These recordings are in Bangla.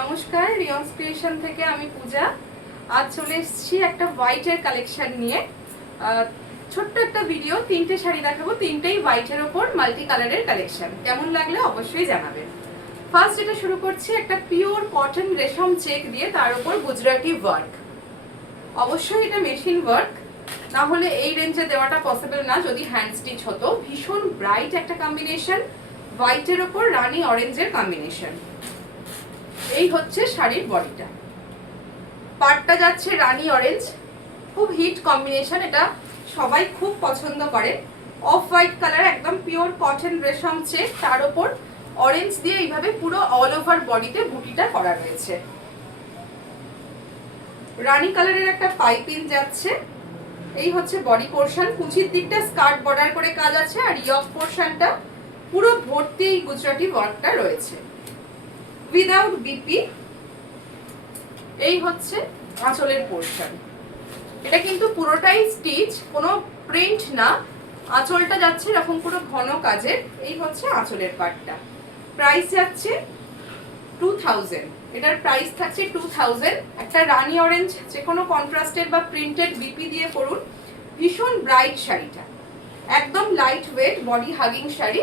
নমস্কার, রিয়ন্স ক্রিয়েশন থেকে আমি পূজা। আজ চলে এসেছি একটা হোয়াইটের কালেকশন নিয়ে। ছোট্ট একটা ভিডিও, তিনটে শাড়ি দেখাবো, তিনটেই হোয়াইটের ওপর মাল্টি কালারের কালেকশন। কেমন লাগলে অবশ্যই জানাবেন। ফার্স্ট যেটা শুরু করছি, একটা পিওর কটন রেশম চেক দিয়ে তার উপর গুজরাটি ওয়ার্ক। অবশ্যই এটা মেশিন ওয়ার্ক, না হলে এই রেঞ্জে দেওয়াটা পসিবল না যদি হ্যান্ড স্টিচ হতো। ভীষণ ব্রাইট একটা কম্বিনেশন, হোয়াইটের ওপর রানী অরেঞ্জের কম্বিনেশন। এই হচ্ছে শাড়ির বডিটা, পাড়টা যাচ্ছে রানী অরেঞ্জ, খুব হিট কম্বিনেশন, এটা সবাই খুব পছন্দ করে। অফ হোয়াইট কালার, একদম পিওর কটন রেশম চেক, তার উপর অরেঞ্জ দিয়ে এইভাবে পুরো অল ওভার বডিতে বুটিটা করা রয়েছে। রানী কালারের একটা পাইপিং যাচ্ছে। এই হচ্ছে বডি পোর্শন, কুচির দিকটা স্কার্ট বর্ডার করে কাজ আছে, আর ইয়ক পোর্শনটা পুরো ভর্তি এই গুজরাটি ওয়ার্কটা রয়েছে উইদাউট বিপি। এই হচ্ছে আঁচলের পোর্শন, এটা কিন্তু পুরোটাই স্টিচ, কোনো প্রিন্ট না। আঁচলটা যাচ্ছে এরকম পুরো ঘন কাজের। এই হচ্ছে আঁচলের পার্টটা। প্রাইস যাচ্ছে 2000, এটার প্রাইস থাকছে 2000। একটা রানী অরেঞ্জ, যে কোনো কন্ট্রাস্টেড বা প্রিন্টেড বিপি দিয়ে পরুন। ভীষণ ব্রাইট শাড়িটা, একদম light weight body hugging sari.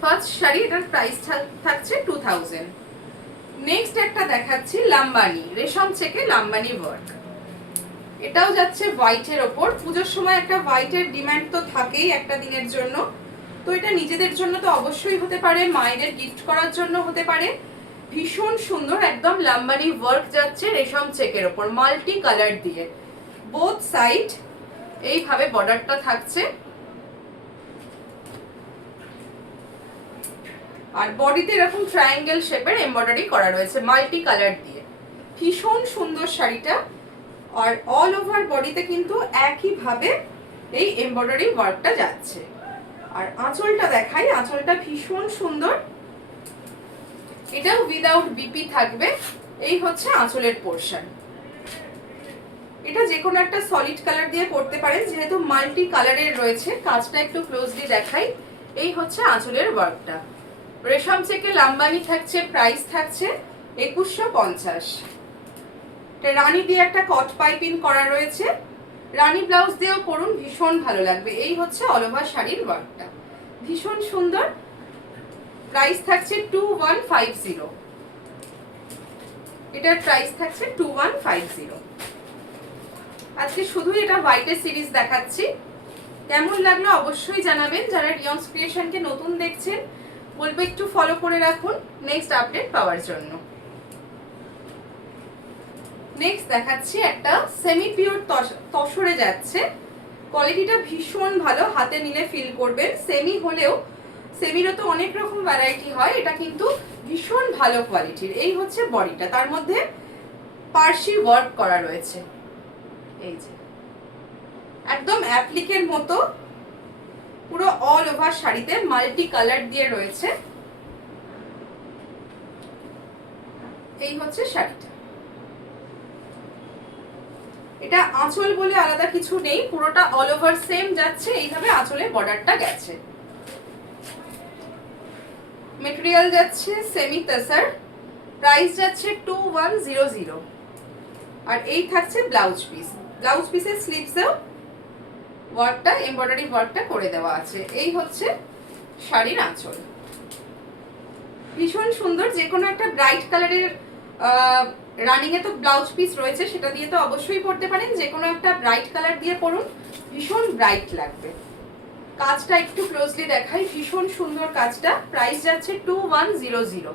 First sari, এটার প্রাইস থাকছে 2000। নেক্সট একটা দেখাচ্ছি লাম্বানি, রেশম চেকে লাম্বানি ওয়ার্ক। এটাও যাচ্ছে হোয়াইটের ওপর। পুজোর সময় একটা হোয়াইটের ডিমান্ড তো থাকেই একটা দিনের জন্য, তো এটা নিজেদের জন্য তো অবশ্যই হতে পারে, মায়েদের গিফট করার জন্য হতে পারে। ভীষণ সুন্দর একদম লাম্বানি ওয়ার্ক যাচ্ছে রেশম চেকের ওপর, মাল্টি কালার দিয়ে। বোথ সাইড এইভাবে বর্ডারটা থাকছে, আর বডিতে এরকম ট্রায়াঙ্গেল শেপের এমব্রয়ডারি করা রয়েছে মাল্টি কালার দিয়ে। ভীষণ সুন্দর শাড়িটা, আর অল ওভার বডিতে কিন্তু একইভাবে এই এমব্রয়ডারি ওয়ার্কটা যাচ্ছে। আর আঁচলটা দেখাই, আঁচলটা ভীষণ সুন্দর, এটাও উইদাউট বিপি থাকবে। এই হচ্ছে আঁচলের পোর্শন। এটা যে কোনো একটা সলিড কালার দিয়ে পরতে পারেন, যেহেতু মাল্টি কালারের রয়েছে। কাজটা একটু ক্লোজলি দেখাই। এই হচ্ছে আঁচলের ওয়ার্কটা। রেশম চেকে লাম্বানি থাকছে, প্রাইস থাকছে 2150। রানী দিয়ে একটা কট পাইপিং করা রয়েছে, রানী ব্লাউজ দিয়েও পরুন, ভীষণ ভালো লাগবে। এই হচ্ছে অল ওভার শাড়ির ওয়ার্কটা, ভীষণ সুন্দর। প্রাইস থাকছে 2150, এটার প্রাইস থাকছে 2150। আজকে শুধু এটা হোয়াইটের সিরিজ দেখাচ্ছি। কেমন লাগলো অবশ্যই জানাবেন। যারা রিয়ন্স ক্রিয়েশনকে নতুন দেখছেন, বলবো একটু ফলো করে রাখুন নেক্সট আপডেট পাওয়ার জন্য। নেক্সট দেখাচ্ছি একটা সেমি পিওর তসরে যাচ্ছে। কোয়ালিটিটা ভীষণ ভালো, হাতে নিলে ফিল করবেন। সেমি হলেও সেমিরও তো অনেক রকম ভ্যারাইটি হয়, এটা কিন্তু ভীষণ ভালো কোয়ালিটির। এই হচ্ছে বডিটা, তার মধ্যে পার্সি ওয়ার্ক করা রয়েছে। এই যে একদম অ্যাপ্লিকের মতো পুরো অল ওভার শাড়িতে মাল্টি কালার দিয়ে রয়েছে। এই হচ্ছে শাড়িটা। এটা আঁচল বলে আলাদা কিছু নেই, পুরোটা অল ওভার সেম যাচ্ছে। এইভাবে আঁচলে বর্ডারটা গেছে। মেটেরিয়াল যাচ্ছে সেমি তাসার, প্রাইস যাচ্ছে 2100। আর এই থাকছে ব্লাউজ পিস। ব্লাউজ পিসের স্লিভসেও ওয়ার্কটা, এমব্রয়ডারি ওয়ার্কটা করে দেওয়া আছে। এই হচ্ছে শাড়ির আঁচল, ভীষণ সুন্দর। যে কোনো একটা ব্রাইট কালারের রানিং এ তো ব্লাউজ পিস রয়েছে, সেটা দিয়ে তো অবশ্যই পরতে পারেন। যে কোনো একটা ব্রাইট কালার দিয়ে পরুন, ভীষণ ব্রাইট লাগবে। কাজটা একটু ক্লোজলি দেখাই, ভীষণ সুন্দর কাজটা। প্রাইস যাচ্ছে 2100।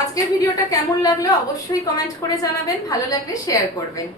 আজকের ভিডিওটা কেমন লাগলো অবশ্যই কমেন্ট করে জানাবেন, ভালো লাগলে শেয়ার করবেন।